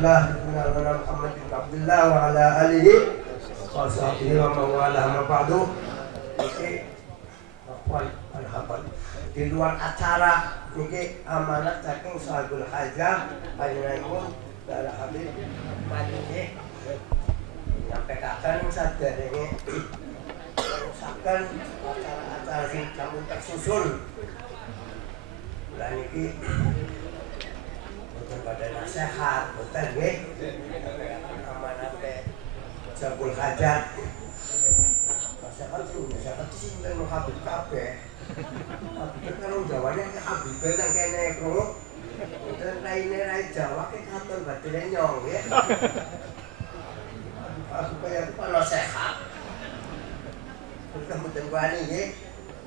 Alhamdulillah Muhammad bin Abdullah wa ala alihi wa sahbihi wa mawala ma ba'du. Iki di luar acara niki amanat saking Sahibul Hajah panjenenganipun Darah Habib panjenengan nyampekaken saderenge usahaken acara-acara sing sampun tersusun. Lan iki boten badhe nasihat, boten nggih. Amanate Sahibul Hajah. Nasihat sing teng Habib kabeh. Habib karo Jawane Habib nang kene krungu. Boten raine rai Jawa ki katon badhe nyong nggih. Supaya kepala sehat. Kita mboten wani nggih.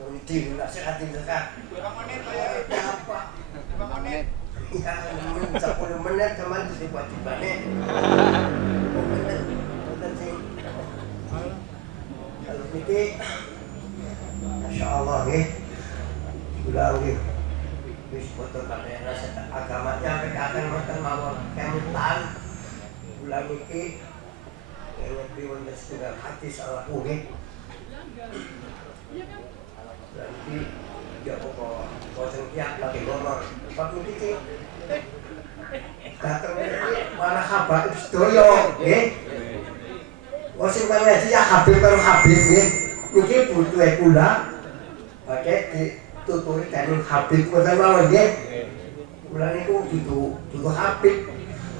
Mesti nasihatin sekat. 5 menit apa? 5 menit. Ya, 10 menit teman di wajibane. Mboten sing. Kalau niki masyaallah nggih. Kula nggih wis boten badhe nasihat agamanya pekaken mboten mawon kemutan. Kula niki lebih wonten setunggal hati salah nggih. Nanti ya pokok bosen tiap lagi ngomong Pak niki dateng iki para habaib sedaya nggih. Wong pangaji ya Habib karo Habib nggih. Niki butuhe kula badhe dituturi dening Habib boten mawon nggih. Kula niku dudu Habib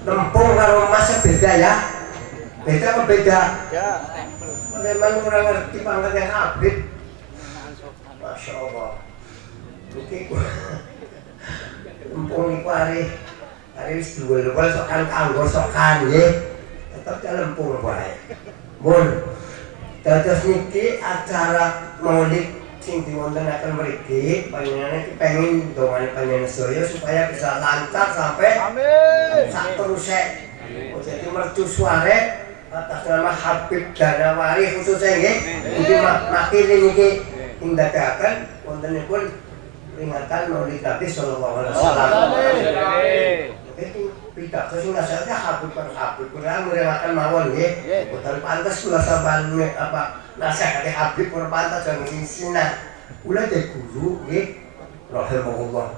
nempung karo Mas beda ya. Beda apa beda? Ya. Memang kurang ngerti pangkat yang Habib. Masya Allah. Niki mumpung niku hari wis duwel-duwel sokan kanggo sokan nggih. Tetep lempung wae. Mun dados niki acara Maulid sing diwontenaken mriki panjenengan iki pengin ndongane panjenengan sedaya supaya bisa lancar sampai amin sak teruse. Jadi mercusuare atas nama Habib Danawari khususnya nggih. Iki makin niki indakaken wontenipun peringatan Maulid Nabi sallallahu alaihi wasallam. Iki pidato sing nasehatnya Habib kan Habib kula ngrewaken mawon nggih. Boten pantes kula sampean apa nasihate Habib ora pantes jang sinah. Kula dadi guru nggih. Rahimahullah.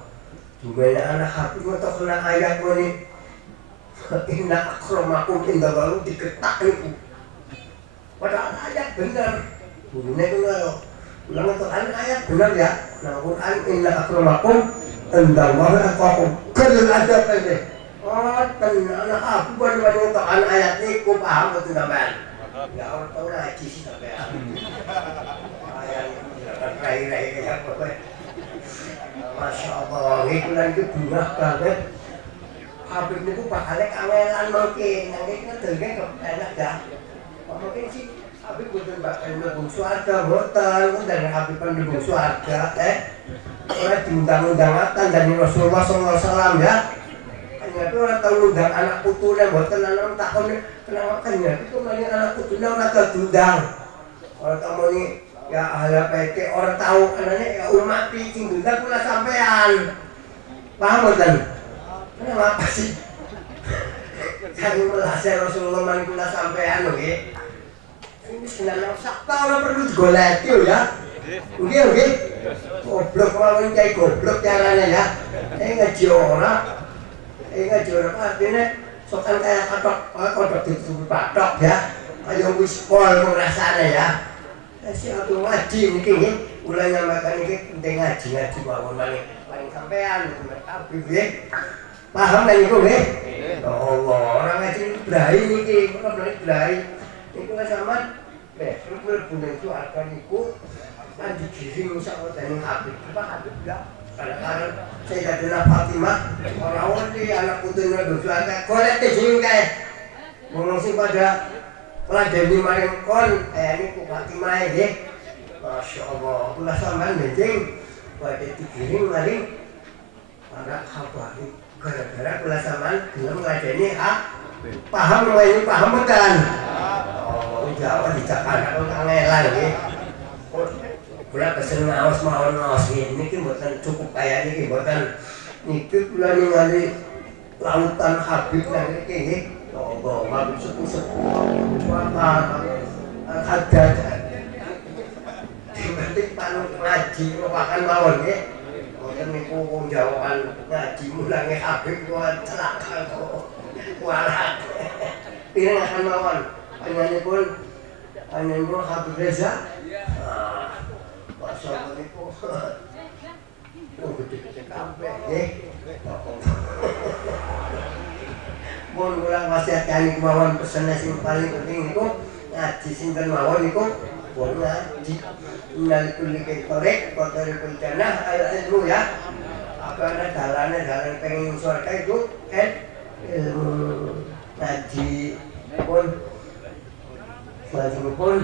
Dumene anak Habib metu kena ayat ngene. Inna akramakum indallahi diketak niku. Padahal ayat bener. Bunine kula ulang itu ayat benar ya. Nah, Quran inna akramakum indallahi atqakum. Keren ada tadi. Oh, tenan aku baru nonton ayat niku paham betul sampean. Ya orang tahu ngaji sih sampean. Ayat rai-rai ya pokoknya. Masya Allah, ini kulan itu bunga banget. Habib niku bakale kangelan mungkin, nang iki denge enak dah. Mungkin sih Habib boten bakal mlebu swarga boten, ndang Habib mlebu swarga ora diundang-undangaken dari Rasulullah sallallahu alaihi wasallam ya. Hanya itu ora tau ngundang anak putune boten ana takon kenapa ya itu mari anak putune ora tau diundang. Ora tau muni ya ahli PT ora tau anane ya umat sing diundang kula sampean. Paham boten? Kenapa sih? Kami melahsia Rasulullah manipula sampean nggih. Ini sebenarnya sakta ora perlu digoleki ya. Nggih. Goblok mawon cai goblok carane ya. Ngaji ora. Ngaji ora artine sokan kaya kodok ditutup patok ya. Ayo wis pol rasane ya. Si aku ngaji niki nggih. Kula nyamakan iki penting ngaji mawon paling sampean Habib nggih. Paham kan itu nggih? Ya Allah, orang ngaji blai niki, kok blai. Niku sampean mlebu nang swarga niku lan digiring sak dening Habib. Apa Habib ya? Kadang-kadang Sayyidatina Fatimah ora wani anak putune nang swarga. Golek digiring kae. Wong sing pada ladeni maring kon niku Fatimah nggih. Masyaallah, kula sampean benjing badhe digiring maring anak Habib. Gara-gara kula sampean gelem ngladeni paham wae ini paham betul. Oh, Jawa dicak anak kok kangelan nggih. Kula pesen ngaos mawon ngaos niki mboten cukup kaya niki mboten. Niki kula ningali lautan Habib yang ini Allah Habib sepuh-sepuh makan hadat dibentik panu ngaji makan mawon ya mungkin niku wong jawaan ngaji mulange Habib kuwi celaka kok walah pirang akan mawon panjenenganipun Habib Reza masyaallah niku gede-gede kabeh nggih mun ulang wasiatane kemawon pesene sing paling penting niku ngaji sinten mawon niku pun ngaji innal kulli korek qadarul jannah ayat itu ya apa ada dalan pengen surga itu kan ilmu ngaji pun pun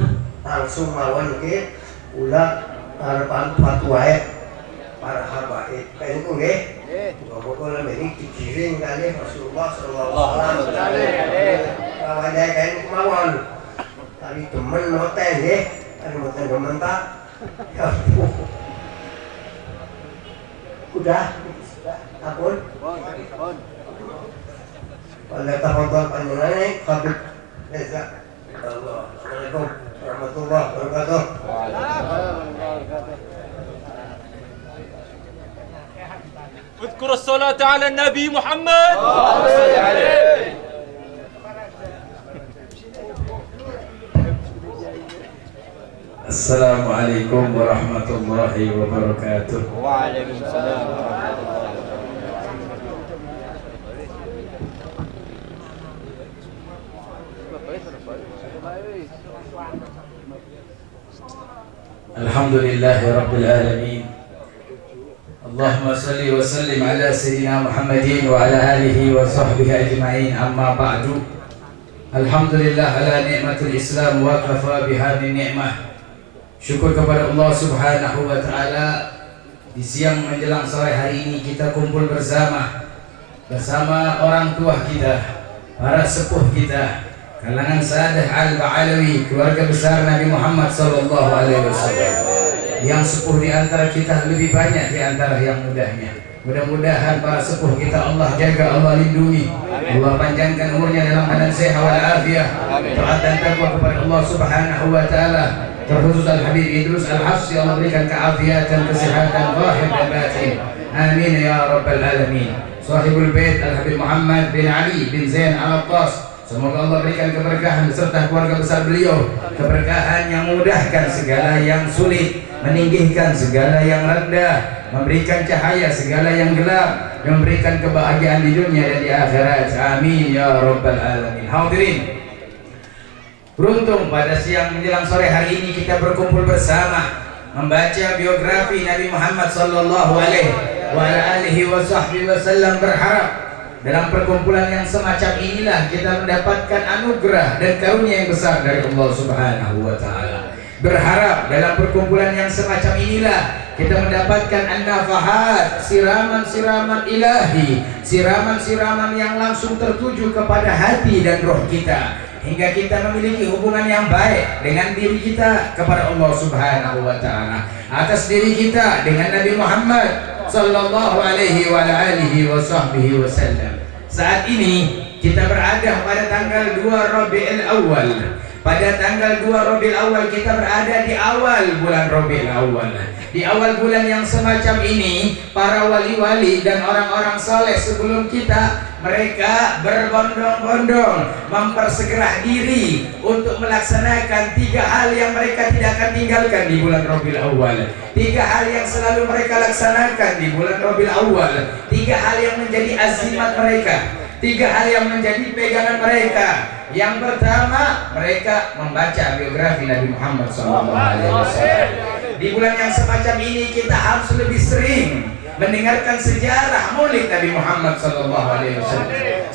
langsung mawon nggih ulah harapan fatwae para habaib pengen ku nggih pokoknya ini digiring kali Rasulullah sallallahu alaihi wasallam kawannya kain kemauan kali demen noten nggih kali demen tak udah ampun wala tafadhal panjenengan Habib Reza Assalamualaikum warahmatullahi wabarakatuh. اذكر الصلاة على النبي محمد. السلام عليكم ورحمة الله وبركاته. وعليكم السلام. الحمد لله رب العالمين. اللهم صل وسلم على سيدنا محمد وعلى آله وصحبه أجمعين. أما بعد. الحمد لله على نعمة الإسلام وكفى بها من نعمة. Syukur kepada Allah Subhanahu wa taala, di siang menjelang sore hari ini kita kumpul bersama orang tua kita, para sepuh kita, kalangan Sadah Al-Ba'alawi, keluarga besar Nabi Muhammad sallallahu alaihi wasallam. Yang sepuh di antara kita lebih banyak di antara yang mudanya. Mudah-mudahan para sepuh kita Allah jaga, Allah lindungi, Allah panjangkan umurnya dalam keadaan sehat walafiat, taat dan takwa kepada Allah Subhanahu wa taala. Terkhusus Al-Habib Idrus Al-Hafsi, Allah berikan keafiatan, kesehatan zahir dan batin. Amin ya rabbal alamin. Sahibul Bait Al-Habib Muhammad bin Ali bin Zain Al-Attas, semoga Allah berikan keberkahan beserta keluarga besar beliau, keberkahan yang memudahkan segala yang sulit, meninggikan segala yang rendah, memberikan cahaya segala yang gelap, memberikan kebahagiaan di dunia dan di akhirat. Amin ya rabbal alamin. Hadirin, beruntung pada siang menjelang sore hari ini kita berkumpul bersama membaca biografi Nabi Muhammad sallallahu alaihi wasallam. Berharap dalam perkumpulan yang semacam inilah kita mendapatkan anugerah dan karunia yang besar dari Allah Subhanahu wa taala. Berharap dalam perkumpulan yang semacam inilah kita mendapatkan an-nafahat, siraman-siraman ilahi, siraman-siraman yang langsung tertuju kepada hati dan roh kita, hingga kita memiliki hubungan yang baik dengan diri kita kepada Allah Subhanahu wa taala, atas diri kita dengan Nabi Muhammad sallallahu alaihi wasallam. Saat ini kita berada pada tanggal 2 Rabiul Awal. Pada tanggal 2 Rabiul Awal kita berada di awal bulan Rabiul Awal. Di awal bulan yang semacam ini, para wali-wali dan orang-orang saleh sebelum kita, mereka berbondong-bondong mempersegera diri untuk melaksanakan 3 hal yang mereka tidak akan tinggalkan di bulan Rabiul Awal. 3 hal yang selalu mereka laksanakan di bulan Rabiul Awal. 3 hal yang menjadi azimat mereka, 3 hal yang menjadi pegangan mereka. Yang pertama, mereka membaca biografi Nabi Muhammad SAW. Di bulan yang semacam ini kita harus lebih sering mendengarkan sejarah maulid Nabi Muhammad SAW.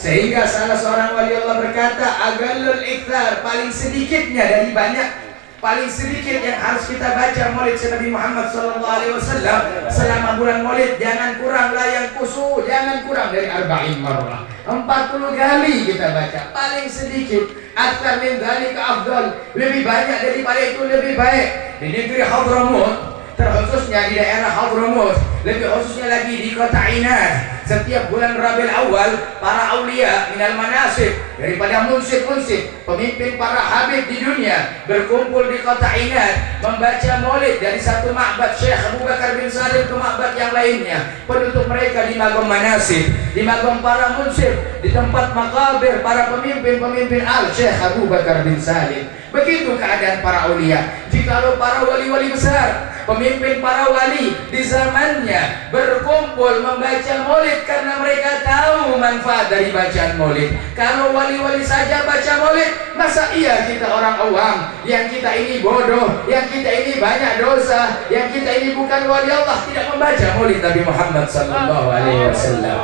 Sehingga salah seorang wali Allah berkata, agallul iktar, paling sedikitnya dari banyak, paling sedikit yang harus kita baca maulid Nabi Muhammad SAW selama bulan maulid, jangan kurang layang kusu, jangan kurang dari 40 marrah, 40 kali kita baca, paling sedikit. Aktar min dzalika afdal, lebih banyak daripada itu lebih baik. Di negeri Hadramut, terkhususnya di daerah Hadramut, lebih khususnya lagi di kota Inad, setiap bulan Rabiul Awal para aulia minal manasib, daripada munsif-munsif, pemimpin para habib di dunia berkumpul di kota Inad membaca maulid dari satu ma'bad Syekh Abu Bakar bin Salim ke ma'bad yang lainnya. Penutup mereka di magam manasib, di magam para munsif, di tempat makabir para pemimpin-pemimpin al Syekh Abu Bakar bin Salim. Begitu keadaan para aulia. Jikalau para wali-wali besar, pemimpin para wali di zamannya berkumpul membaca maulid karena mereka tahu manfaat dari bacaan maulid. Kalau wali-wali saja baca maulid, masa iya kita orang awam yang kita ini bodoh, yang kita ini banyak dosa, yang kita ini bukan wali Allah tidak membaca maulid Nabi Muhammad sallallahu alaihi wasallam.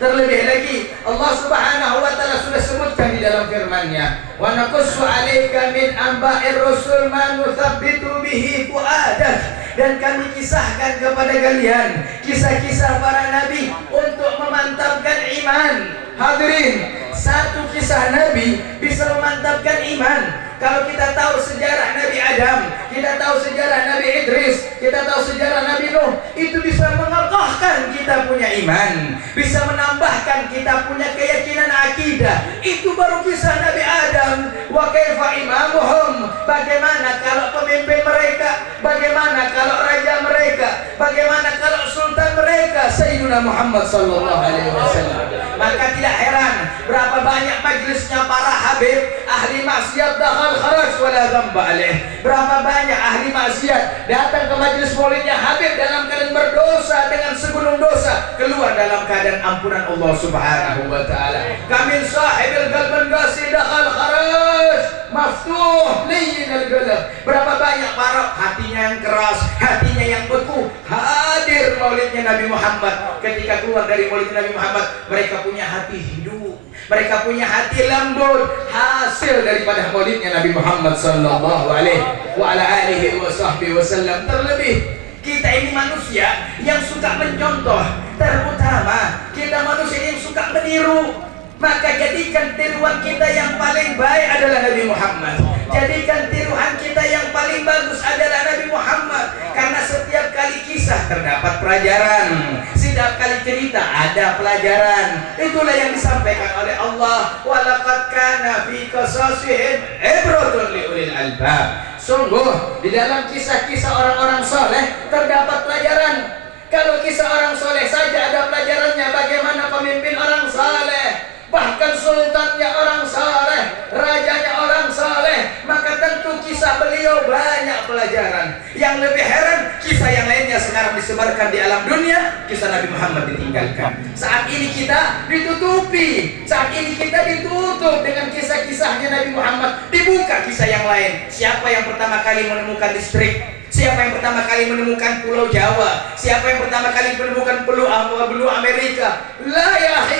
Terlebih lagi Allah Subhanahu wa taala sudah sebutkan di dalam firman-Nya, "Wa naqussu 'alaika min amba'ir rasul ma nuthabbitu bihi fu'adak." Dan kami kisahkan kepada kalian kisah-kisah para nabi untuk memantapkan iman. Hadirin, satu kisah nabi bisa memantapkan iman. Kalau kita tahu sejarah Nabi Adam, kita tahu sejarah Nabi Idris, kita tahu sejarah Nabi Nuh, itu bisa mengokohkan kita punya iman, bisa menambahkan kita punya keyakinan akidah. Itu baru kisah Nabi Adam. Wa kaifa imamuhum, bagaimana kalau pemimpin mereka, bagaimana kalau raja mereka, bagaimana kalau sultan mereka, Sayyidina Muhammad sallallahu alaihi wasallam. Maka tidak heran berapa banyak majelisnya para habib ahli maksiat dakhal kharaj wala dzamba alaih. Berapa banyak ahli maksiat datang ke majelis maulidnya habib dalam keadaan berdosa dengan segunung dosa, keluar dalam keadaan ampunan Allah Subhanahu wa taala. Kamin sahibil qalbin qasi dakhal kharaj maftuh liyyinal qalb. Berapa banyak para hatinya yang keras, hatinya yang beku, hadir maulidnya Nabi Muhammad. Ketika keluar dari maulid Nabi Muhammad, mereka punya hati hidup, mereka punya hati lembut, hasil daripada maulidnya Nabi Muhammad sallallahu alaihi wa ala alihi wasallam. Terlebih kita ini manusia yang suka mencontoh, terutama kita manusia yang suka meniru. Maka jadikan tiruan kita yang paling baik adalah Nabi Muhammad. Jadikan tiruan kita yang paling bagus adalah Nabi Muhammad. Karena setiap kali kisah terdapat pelajaran, setiap kali cerita ada pelajaran. Itulah yang disampaikan oleh Allah. Walaqad kana fi qasasihim ibratun liulil albab. Sungguh di dalam kisah-kisah orang-orang soleh terdapat pelajaran. Kalau kisah orang soleh saja ada pelajarannya, bagaimana pemimpin orang soleh, bahkan sultannya orang saleh, rajanya orang saleh, maka tentu kisah beliau banyak pelajaran. Yang lebih heran, kisah yang lainnya sekarang disebarkan di alam dunia, kisah Nabi Muhammad ditinggalkan. Saat ini kita ditutupi, saat ini kita ditutup dengan kisah-kisahnya Nabi Muhammad, dibuka kisah yang lain. Siapa yang pertama kali menemukan listrik? Siapa yang pertama kali menemukan pulau Jawa? Siapa yang pertama kali menemukan benua Amerika? La ya akhi,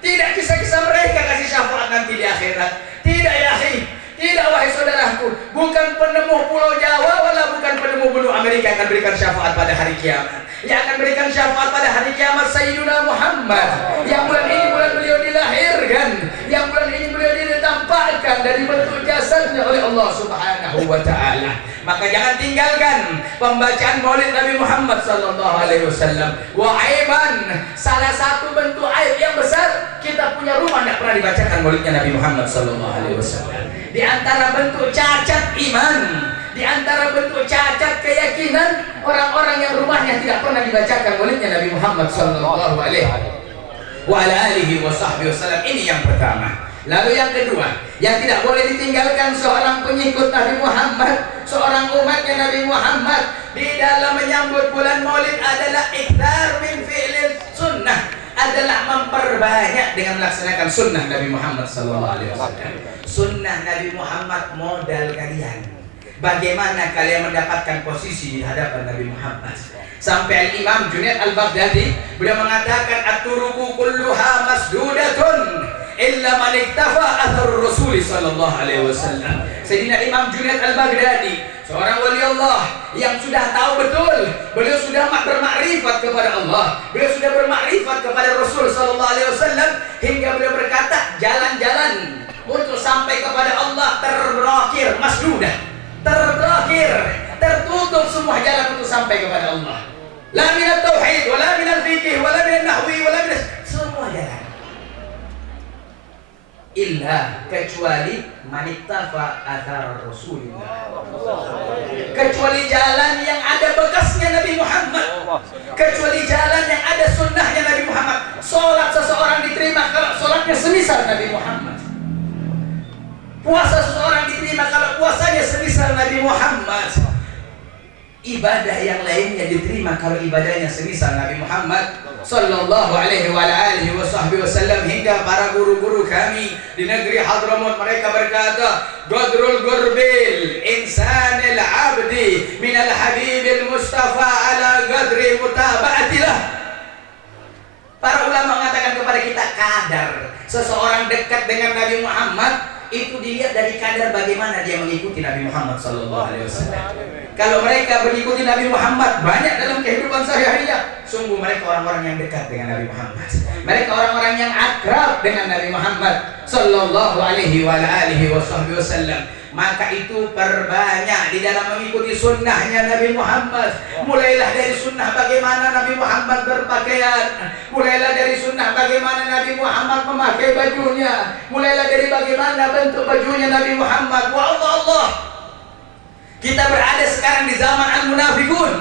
tidak kisah-kisah mereka kasih syafaat nanti di akhirat. Tidak ya akhi, tidak wahai saudaraku. Bukan penemu pulau Jawa, wala bukan penemu benua Amerika yang akan berikan syafaat pada hari kiamat. Yang akan berikan syafaat pada hari kiamat Sayyidina Muhammad. Yang bulan ini bulan beliau dilahirkan, yang bulan ini beliau ditampakkan dari bentuk jasadnya oleh Allah Subhanahu wa taala. Maka jangan tinggalkan pembacaan maulid Nabi Muhammad sallallahu alaihi wasallam. Wa aiban, salah satu bentuk aib yang besar, kita punya rumah tidak pernah dibacakan maulidnya Nabi Muhammad sallallahu alaihi wasallam. Di antara bentuk cacat iman, di antara bentuk cacat keyakinan, orang-orang yang rumahnya tidak pernah dibacakan maulidnya Nabi Muhammad sallallahu alaihi wasallam. Ini yang pertama. Lalu yang kedua, yang tidak boleh ditinggalkan seorang pengikut Nabi Muhammad, seorang umatnya Nabi Muhammad di dalam menyambut bulan maulid adalah ikthar min fi'lil sunnah, adalah memperbanyak dengan melaksanakan sunnah Nabi Muhammad SAW. Sunnah Nabi Muhammad modal kalian. Bagaimana kalian mendapatkan posisi di hadapan Nabi Muhammad? Sampai Imam Junaid Al-Baghdadi beliau mengatakan at-turuqu kulluha masdudatun illa man iktafa athar Rasul sallallahu alaihi wasallam. Sayyidina Imam Junaid Al-Baghdadi, seorang wali Allah yang sudah tahu betul, beliau sudah bermakrifat kepada Allah, beliau sudah bermakrifat kepada Rasul sallallahu alaihi wasallam, hingga beliau berkata, jalan-jalan untuk sampai kepada Allah terblokir, masdudah, terblokir, tertutup semua jalan untuk sampai kepada Allah. La minat tauhid, wala minal fikih, wala minal nahwi, wala minal semua jalan. Illa kecuali manittafa athar Rasulullah. Kecuali jalan yang ada bekasnya Nabi Muhammad. Kecuali jalan yang ada sunnahnya Nabi Muhammad. Salat seseorang diterima kalau salatnya semisal Nabi Muhammad. Puasa seseorang diterima kalau puasanya semisal Nabi Muhammad. Ibadah yang lainnya diterima kalau ibadahnya semisal Nabi Muhammad sallallahu alaihi wa alihi wasallam. Hingga para guru-guru kami di negeri Hadramut mereka berkata, Qadrul Gurbil insanil abdi minal habibil mustafa ala qadri mutaba'atilah. Para ulama mengatakan kepada kita, kadar seseorang dekat dengan Nabi Muhammad itu dilihat dari kadar bagaimana dia mengikuti Nabi Muhammad sallallahu alaihi wasallam. Kalau mereka mengikuti Nabi Muhammad banyak dalam kehidupan sehari-harinya, sungguh mereka orang-orang yang dekat dengan Nabi Muhammad. Mereka orang-orang yang akrab dengan Nabi Muhammad sallallahu alaihi wa alihi wasallam. Maka itu perbanyak di dalam mengikuti sunnahnya Nabi Muhammad. Mulailah dari sunnah bagaimana Nabi Muhammad berpakaian. Mulailah dari sunnah bagaimana Nabi Muhammad memakai bajunya. Mulailah dari bagaimana bentuk bajunya Nabi Muhammad. Wa Allah. Kita berada sekarang di zaman al-munafikun.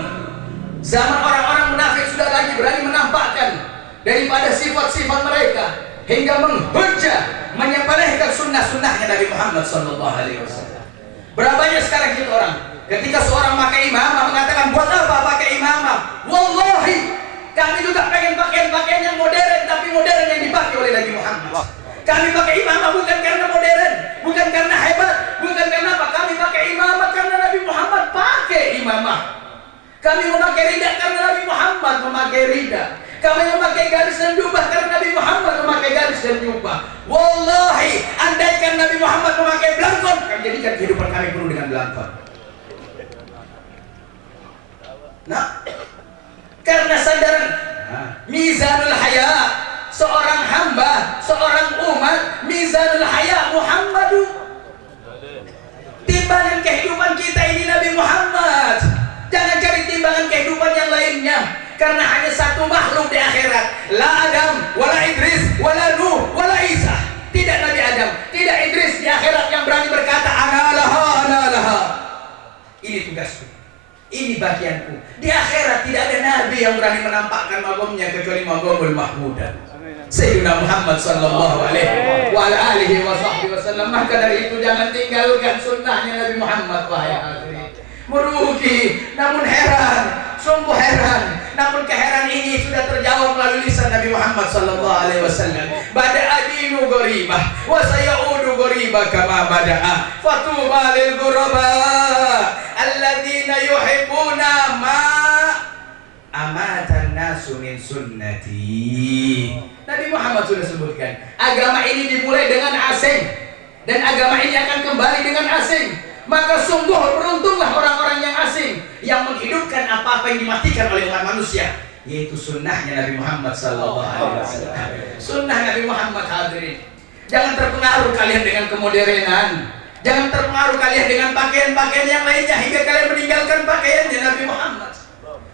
Zaman orang-orang munafik sudah lagi berani menampakkan daripada sifat-sifat mereka hingga menghujah, menyepelehkan sunnah-sunnahnya Nabi Muhammad sallallahu alaihi wasallam. Berapa banyak sekarang kita orang ketika seorang pakai imamah mengatakan, buat apa pakai imamah? Wallahi kami juga pengen pakaian yang modern, tapi modern yang dipakai oleh Nabi Muhammad. Kami pakai imamah bukan karena modern, bukan karena hebat, bukan karena apa. Kami pakai imamah karena Nabi Muhammad pakai imamah. Kami memakai rida karena Nabi Muhammad memakai rida. Kami memakai garis dan jubah karena Nabi Muhammad memakai garis dan jubah. Wallahi, andaikan Nabi Muhammad memakai belangkon, kami jadikan kehidupan kami penuh dengan belangkon. Nah, karena sandaran mizanul haya, seorang hamba, seorang umat, mizanul haya Muhammadu. Timbangan kehidupan kita ini Nabi Muhammad. Jangan cari timbangan kehidupan yang lainnya, karena hanya satu makhluk di akhirat. La Adam, wala Idris, wala Nuh, wala Isa. Tidak Nabi Adam, tidak Idris di akhirat yang berani berkata ana laha. Ini tugasku, ini bagianku. Di akhirat tidak ada nabi yang berani menampakkan magomnya kecuali magomul mahmudah Sayyidina Muhammad sallallahu alaihi wa alihi wasallam. Maka dari itu jangan tinggalkan sunnahnya Nabi Muhammad, wahai hadirin. Merugi, namun heran, sungguh heran. Namun keheran ini sudah terjawab melalui lisan Nabi Muhammad sallallahu alaihi wasallam. Bada'a dinu gharibah wa sayaudu gharibah kama bada'a. Fatuba lil ghuraba alladzina yuhibbuna ma amatan nasu min sunnati. Nabi Muhammad sudah sebutkan, agama ini dimulai dengan asing dan agama ini akan kembali dengan asing. Maka sungguh beruntunglah orang-orang yang asing yang menghidupkan apa-apa yang dimatikan oleh umat manusia, yaitu sunnahnya Nabi Muhammad sallallahu alaihi wasallam. Sunnah Nabi Muhammad, hadirin. Jangan terpengaruh kalian dengan kemodernan. Jangan terpengaruh kalian dengan pakaian-pakaian yang lainnya hingga kalian meninggalkan pakaiannya Nabi Muhammad.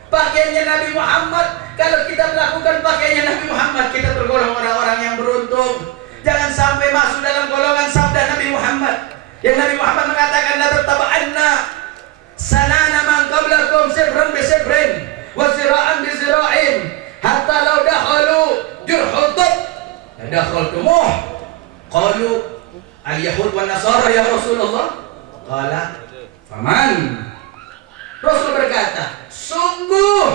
Pakaiannya Nabi Muhammad, kalau kita melakukan pakaiannya Nabi Muhammad, kita tergolong orang-orang yang beruntung. Jangan sampai masuk dalam golongan sabda Nabi Muhammad yang Nabi Muhammad mengatakan, la tataba'anna sanana man qablakum sibran bi sibrin wa zira'an bi zira'in hatta law dakhalu jurhutub dakhaltumuh. Qalu al-yahud wa nasara ya Rasulullah. Qala faman. Rasul berkata, sungguh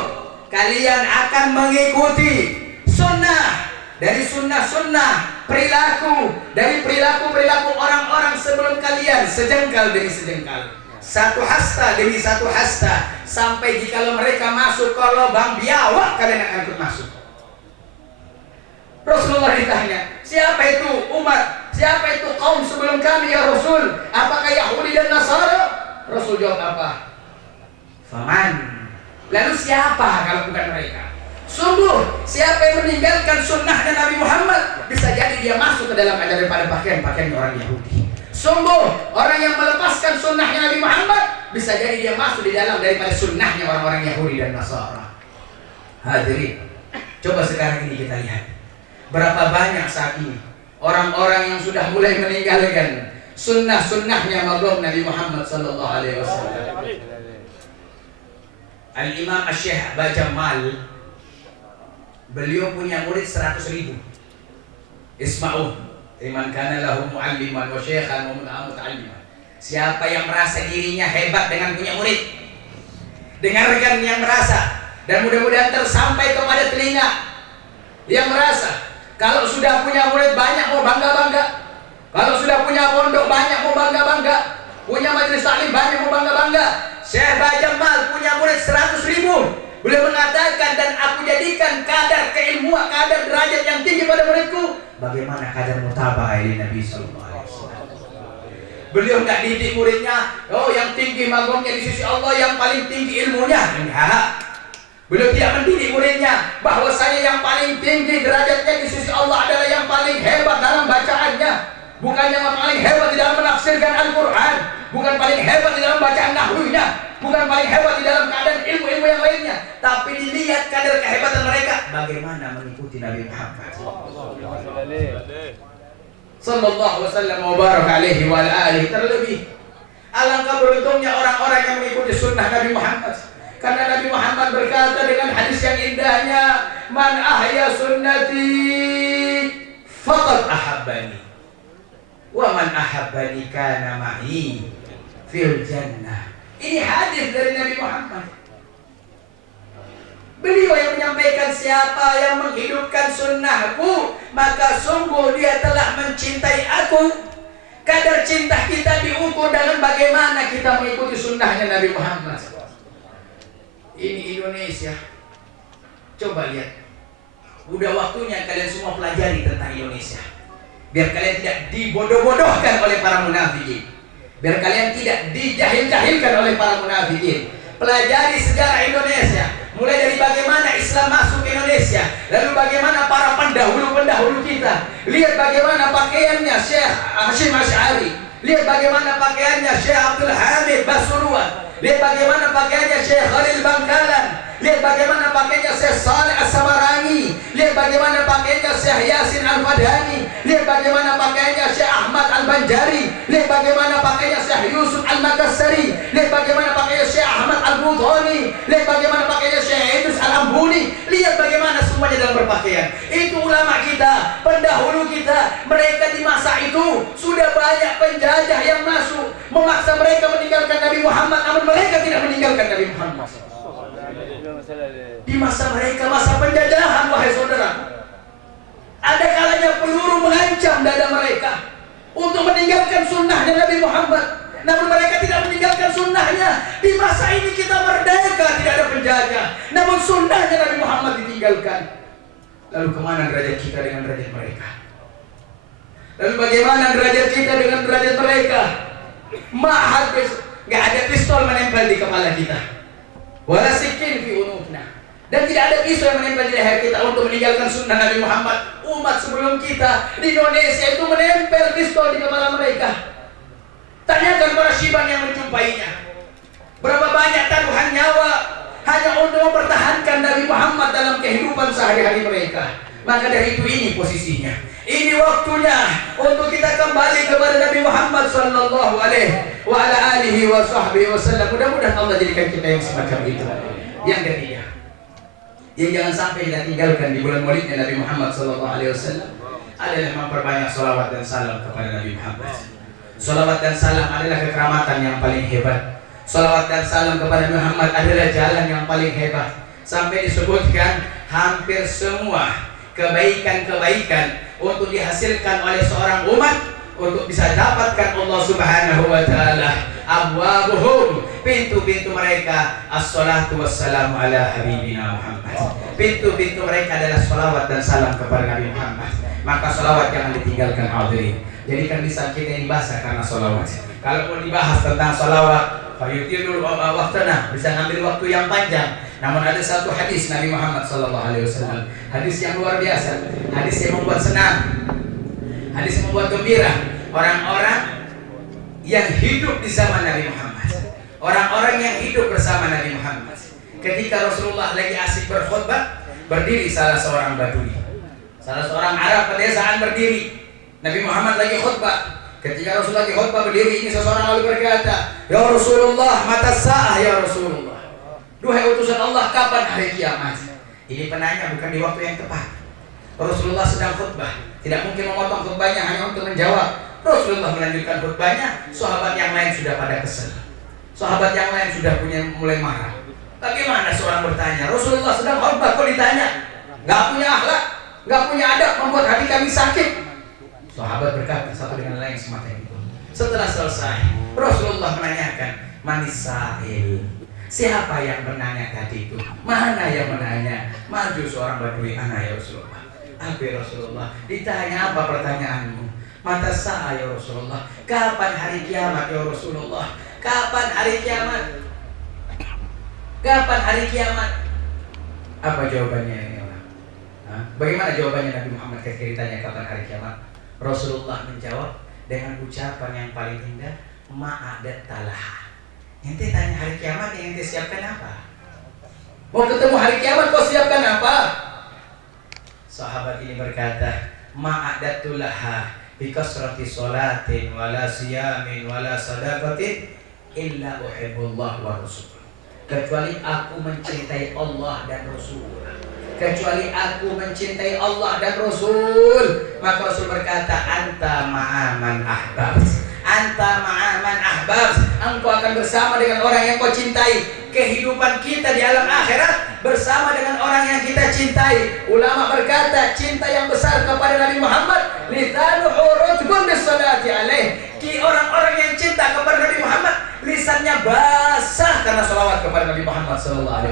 kalian akan mengikuti sunnah dari sunnah-sunnah, perilaku dari perilaku orang-orang sebelum kalian, sejengkal demi sejengkal, satu hasta demi satu hasta, sampai jikalau mereka masuk ke lubang biawak, kalian akan ikut masuk. Rasulullah ditanya, siapa itu umat, siapa itu kaum sebelum kami ya Rasul? Apakah Yahudi dan Nasara? Rasul jawab apa? Faman. Lalu siapa kalau bukan mereka? Sungguh siapa yang meninggalkan sunnahnya Nabi Muhammad, bisa jadi dia masuk ke dalam daripada pakaian-pakaian orang Yahudi. Sungguh orang yang melepaskan sunnahnya Nabi Muhammad, bisa jadi dia masuk di dalam daripada sunnahnya orang-orang Yahudi dan Nasara. Hadirin, coba sekarang ini kita lihat berapa banyak saat ini orang-orang yang sudah mulai meninggalkan sunnah-sunnahnya maghrib Nabi Muhammad sallallahu alaihi wasallam. Al-Imam Asy-Syaikh Bajamal, beliau punya murid 100.000. Isma'u, iman kana lahu mu'alliman wa syaikhan wa muta'alliman. Siapa yang merasa dirinya hebat dengan punya murid, dengarkan yang merasa, dan mudah-mudahan tersampai kepada telinga yang merasa. Kalau sudah punya murid banyak mau bangga-bangga. Kalau sudah punya pondok banyak mau bangga-bangga. Punya majelis taklim banyak mau bangga-bangga. Syekh Bajamal punya murid 100.000. Beliau mengatakan, dan aku jadikan kadar keilmuan, kadar derajat yang tinggi pada muridku. Bagaimana kadar mutaba'ah Nabi sallallahu alaihi wasallam. Beliau enggak didik muridnya, oh yang tinggi magomnya di sisi Allah, yang paling tinggi ilmunya. Enggak. Beliau tidak mendidik muridnya bahwasanya yang paling tinggi derajatnya di sisi Allah adalah yang paling hebat dalam bacaannya. Bukan yang paling hebat di dalam menafsirkan Al-Quran, bukan paling hebat di dalam bacaan nahwunya, bukan paling hebat di dalam keadaan ilmu-ilmu yang lainnya, tapi dilihat kadar kehebatan mereka bagaimana mengikuti Nabi Muhammad sallallahu wasallam wa baraka alaihi wa alihi. Terlebih alangkah beruntungnya orang-orang yang mengikuti sunnah Nabi Muhammad, karena Nabi Muhammad berkata dengan hadis yang indahnya, man ahya sunnati faqad ahabbani wa man ahabbani kana ma'i fil jannah. Ini hadis dari Nabi Muhammad. Beliau yang menyampaikan, siapa yang menghidupkan sunnahku maka sungguh dia telah mencintai aku. Kadar cinta kita diukur dengan bagaimana kita mengikuti sunnahnya Nabi Muhammad. Ini Indonesia. Coba lihat. Udah waktunya kalian semua pelajari tentang Indonesia. Biar kalian tidak dibodoh-bodohkan oleh para munafikin. Biar kalian tidak dijahil-jahilkan oleh para munafikin. Pelajari sejarah Indonesia. Mulai dari bagaimana Islam masuk ke Indonesia, lalu bagaimana para pendahulu-pendahulu kita. Lihat bagaimana pakaiannya Syekh Hasyim Asy'ari. Lihat bagaimana pakaiannya Syekh Abdul Hamid Basuruan. Lihat bagaimana pakaiannya Syekh Khalil Bangkalan. Lihat bagaimana pakaiannya Syekh Saleh As-Samarani. Lihat bagaimana pakaiannya Syekh Yasin Al-Fadhani. Lihat bagaimana pakaiannya Syekh Ahmad Al-Banjari. Lihat bagaimana pakaiannya Syekh Yusuf Al-Makassari. Lihat bagaimana pakaiannya Syekh Ahmad Al-Budhani. Lihat bagaimana pakaiannya Syekh Idris Al-Ambuni. Lihat bagaimana semuanya dalam berpakaian. Itu ulama kita, pendahulu kita. Mereka di masa itu sudah banyak penjajah yang masuk, memaksa mereka meninggalkan Nabi Muhammad, namun mereka tidak meninggalkan Nabi Muhammad. Di masa mereka, masa penjajahan, wahai saudara, ada kalanya peluru mengancam dada mereka untuk meninggalkan sunnahnya Nabi Muhammad, namun mereka tidak meninggalkan sunnahnya. Di masa ini kita merdeka, tidak ada penjajah, namun sunnahnya Nabi Muhammad ditinggalkan. Lalu kemana derajat kita dengan derajat mereka? Lalu bagaimana derajat kita dengan derajat mereka? Mahal, gak ada pistol menempel di kepala kita, wala sikin fi unukna, dan tidak ada pisau yang menempel di leher kita untuk meninggalkan sunnah Nabi Muhammad. Umat sebelum kita di Indonesia itu menempel pistol di kepala mereka. Tanyakan para syiban yang menjumpainya, berapa banyak taruhan nyawa hanya untuk mempertahankan Nabi Muhammad dalam kehidupan sehari-hari mereka. Maka dari itu, ini posisinya, ini waktunya untuk kita kembali kepada Nabi Muhammad sallallahu alaihi wa ala alihi wa sahbihi wasallam. Mudah-mudahan Allah jadikan kita yang semacam itu. Yang ketiga, yang jangan sampai kita tinggalkan di bulan Maulidnya Nabi Muhammad sallallahu alaihi wasallam adalah memperbanyak salawat dan salam kepada Nabi Muhammad. Salawat dan salam adalah kekeramatan yang paling hebat. Salawat dan salam kepada Muhammad adalah jalan yang paling hebat. Sampai disebutkan hampir semua kebaikan-kebaikan untuk dihasilkan oleh seorang umat, untuk bisa dapatkan Allah Subhanahu wa taala, abwabuhum, pintu-pintu mereka as-salatu wassalamu ala habibina Muhammad. Pintu-pintu mereka adalah salawat dan salam kepada Nabi Muhammad. Maka salawat jangan ditinggalkan, hadirin. Jadikan lisan kita ini basah karena salawat. Kalau mau dibahas tentang salawat, fayutilul waqtana, bisa ngambil waktu yang panjang. Namun ada satu hadis Nabi Muhammad sallallahu alaihi wasallam, hadis yang luar biasa, hadis yang membuat senang, hadis yang membuat gembira orang-orang yang hidup di zaman Nabi Muhammad, orang-orang yang hidup bersama Nabi Muhammad. Ketika Rasulullah lagi asik berkhutbah, berdiri salah seorang Badui, salah seorang Arab pedesaan berdiri. Nabi Muhammad lagi khutbah. Ketika Rasul lagi khutbah berdiri, ini seseorang lalu berkata, "Ya Rasulullah, mata sa'ah ya Rasulullah." Duhai utusan Allah, kapan hari kiamat? Ini penanya bukan di waktu yang tepat. Rasulullah sedang khutbah, tidak mungkin memotong khutbahnya hanya untuk menjawab. Rasulullah melanjutkan khutbahnya, sahabat yang lain sudah pada kesel. Sahabat yang lain sudah mulai marah. Bagaimana seorang bertanya, Rasulullah sedang khutbah kok ditanya? Gak punya akhlak, gak punya adab, membuat hati kami sakit. Sahabat berkata satu dengan lain semacam itu. Setelah selesai, Rasulullah menanyakan, "Manis sa'il?" Siapa yang menanya tadi itu? Mana yang menanya? Maju seorang Badui, "Ana ya Rasulullah." "Apa ya Rasulullah?" Ditanya, "Apa pertanyaanmu?" "Mata sa'a ya Rasulullah." Kapan hari kiamat ya Rasulullah? Kapan hari kiamat? Kapan hari kiamat? Apa jawabannya ini orang? Bagaimana jawabannya Nabi Muhammad ketika ditanya kapan hari kiamat? Rasulullah menjawab dengan ucapan yang paling indah, "Ma'adat talaha." Ente tanya hari kiamat, yang ente siapkan apa? Mau ketemu hari kiamat kau siapkan apa? Sahabat ini berkata, "Ma'adat tulaha bikasrati sholatin wala siyamin wala sadaqatin illa uhibbullah wa rasul." Kecuali aku mencintai Allah dan Rasul. Kecuali aku mencintai Allah dan Rasul. Maka Rasul berkata, "Anta ma'aman ahbabs." Anta ma'aman ahbabs. Engkau akan bersama dengan orang yang kau cintai. Kehidupan kita di alam akhirat bersama dengan orang yang kita cintai. Ulama berkata, cinta yang besar kepada Nabi Muhammad, lisanuhu rutbun bis-salati alaih. Orang-orang yang cinta kepada Nabi Muhammad, lisannya basah karena salawat kepada Nabi Muhammad SAW.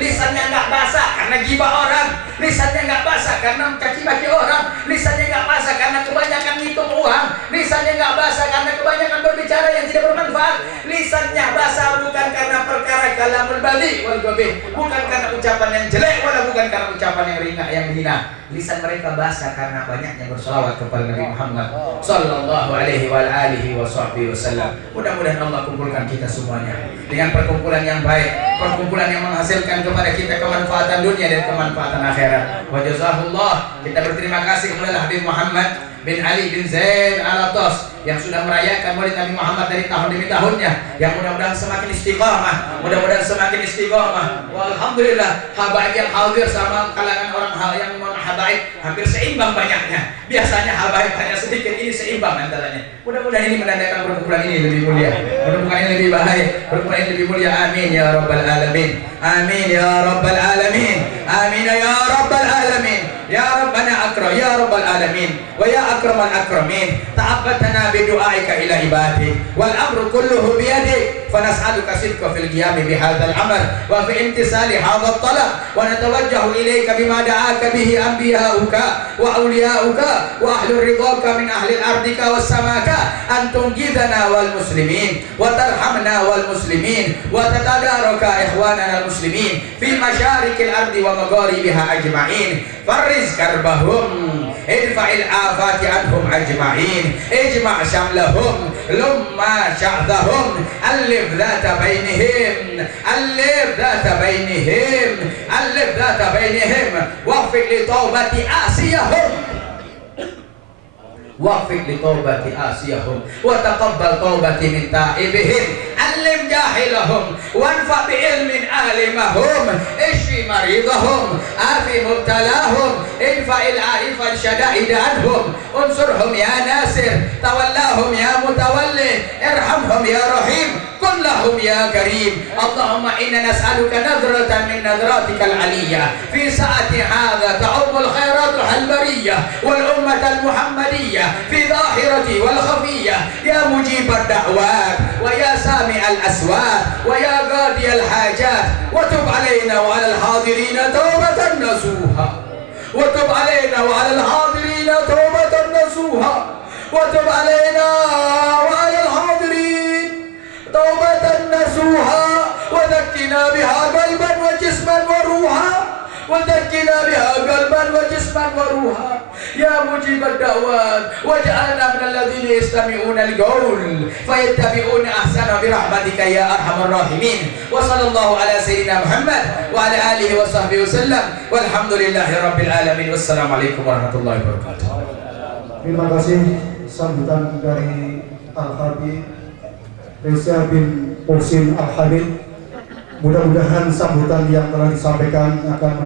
Lisannya enggak basah karena gibah orang. Lisannya enggak basah karena mencaci maki orang. Lisannya enggak basah karena kebanyakan ngitung uang. Lisannya enggak basah karena kebanyakan berbicara yang tidak bermanfaat. Lisannya basah bukan karena perkara kalamul bali wal ghabih, bukan karena ucapan yang jelek, wala bukan karena ucapan yang ringan yang hina. Lisan mereka basah karena banyaknya bersalawat kepada Nabi Muhammad sallallahu alaihi wa alihi wasallam. Mudah-mudahan Allah kumpulkan kita semuanya dengan perkumpulan yang baik, perkumpulan yang menghasilkan kepada kita kemanfaatan dunia dan kemanfaatan akhirat. Wa jazahullah. Kita berterima kasih kepada Habib Muhammad bin Ali bin Zaid Al-Atas yang sudah merayakan Maulid Nabi Muhammad dari tahun demi tahunnya, yang mudah-mudahan semakin istiqamah, mudah-mudahan semakin istiqamah. Walhamdulillah, habaib yang hadir sama kalangan orang hal yang habaib hampir seimbang banyaknya. Biasanya habaib hanya sedikit, ini seimbang antaranya. Mudah-mudahan ini menandakan perkumpulan ini lebih mulia, perkumpulan ini lebih baik, perkumpulan ini lebih mulia. Amin ya rabbal alamin. Amin ya rabbal alamin. Amin ya rabbal alamin. Ya Rabbana akram ya rabbal alamin wa ya akramal akramin. Ta'abbatana bi du'aika ila ibadik wal amru kulluhu bi yadik. Fanas'aluka sidqa fil qiyam bi hadzal amal wa fi imtisali hadzal talab wa natawajjahu ilayka bima da'aka bihi anbiya'uka wa awliya'uka wa ahlur ridhaka min ahli al-ardika was samaka an tunjidana wal muslimin wa tarhamna wal muslimin wa tatadaraka ikhwanana al muslimin fi masyarikil ardi wa magharibiha ajma'in. Farriz karbahum idfa'il afati anhum ajma'in ijma' syamlahum lumma sya'dahum alif dhata bainihim alif dhata bainihim alif dhata bainihim wafiq li taubati asiyahum wafiq li taubati asiyahum wa taqabbal taubati min ta'ibihim alim jahilahum wanfa bi ilmin alimahum ishfi maridahum afi mubtalahum idfa'il aifal syada'id anhum unsurhum ya nasir tawallahum ya mutawalli irhamhum ya rahim kullahum ya karim. Allahumma inna nas'aluka nadratan min nadratikal aliyah fi sa'ati hadha ta'ummul khairatul halbariyah wal ummatal muhammadiyah fi zahirati wal khafiyah ya mujibad da'wat wa ya sami'al aswat wa ya qadiyal hajat wa tub alaina wa alal hadirina tawbatan nasuha wa tub alaina wa alal hadirina tawbatan nasuha wa tub alaina wa alal hadirin tawbatan nasuha wa dhakkina biha qalban wa jisman wa ruha وذكنا بها قلبا وجسما وروحا يا مجيب الدعوات واجعلنا من alladzina yastami'una al-qaul fayattabi'una ahsana bi rahmatika ya arhamar rahimin. Wa sallallahu ala sayyidina Muhammad wa ala alihi wa sahbihi wasallam walhamdulillahi rabbil alamin. Wassalamualaikum warahmatullahi wabarakatuh. Terima kasih sambutan dari Al-Habib Reza bin Husin Al-Habib. Mudah-mudahan sambutan yang telah disampaikan akan